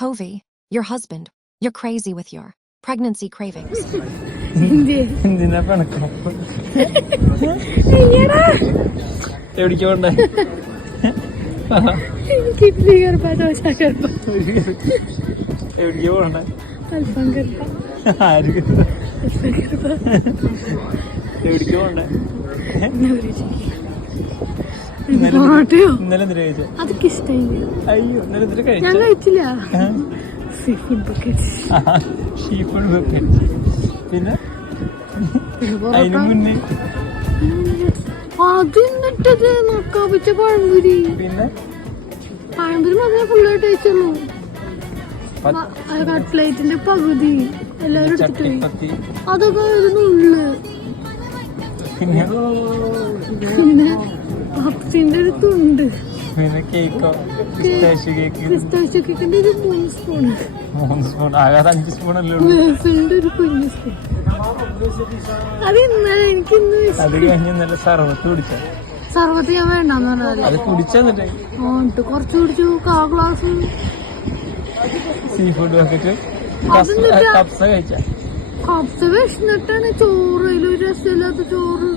Povi, your husband, you're crazy with your pregnancy cravings. എന്തിനാ പണക്കം എവിടേക്ക് പോണ്ടേ എവിടേക്ക് പോണ്ടേ ആർക്ക് എവിടേക്ക് പോണ്ടേ ഇന്നലെ എന്തിനാ കഴിച്ചോ? അതൊക്കെ ഇഷ്ടമായി. അയ്യോ ഇന്നലെ എന്തിനാ ഞാൻ കഴിച്ചോ? കഴിച്ചില്ല. Sea food bucket. പിന്നെ അതിന് മുന്നേ അത് എന്നിട്ടത് നക്കാപ്പിച്ച പഴംപൊരി. പിന്നെ പഴംപൊരി മാത്രമേ ഫുള്ളായിട്ട് കഴിച്ചുള്ളൂ. കട്ട്ലേറ്റിന്റെ പകുതി എല്ലാവരും എടുത്തിട്ട് പോയി. ചട്ടിപ്പത്തി അതൊക്കെ ഉള്ളു. പിന്നെ പിന്നെ പപ്സിന്റെ ഒരു തുണ്ട്. പിന്നെ കേക്കോ പിസ്താഷ്യോ കേക്ക് പിസ്താഷ്യോ കേക്കിന്റെ ഒരു 3 സ്പൂണ്. 3 സ്പൂൺ ആകാതെ 5 സ്പൂണല്ലേ ഉള്ളൂ. വേഫിന്റെ ഒരു കുഞ്ഞു സ്പൂൺ. അത് ഇന്നലെ എനിക്ക് അത് കഴിഞ്ഞ് നല്ല സർവത്ത് കുടിച്ച സർവത്ത് ഞാൻ വേണ്ടെന്ന് പറഞ്ഞാല് അത് കുടിച്ചെന്നിട്ട് കുറച്ച് കുടിച്ചു. 1/4 ഗ്ലാസ് സീ ഫുഡ് ബക്കറ്റ് കപ്സ കഴിച്ച കപ്സ് വിശന്നിട്ടാണ് ചോറ്. അതിലൊരു രസമില്ലാത്ത ചോറ്.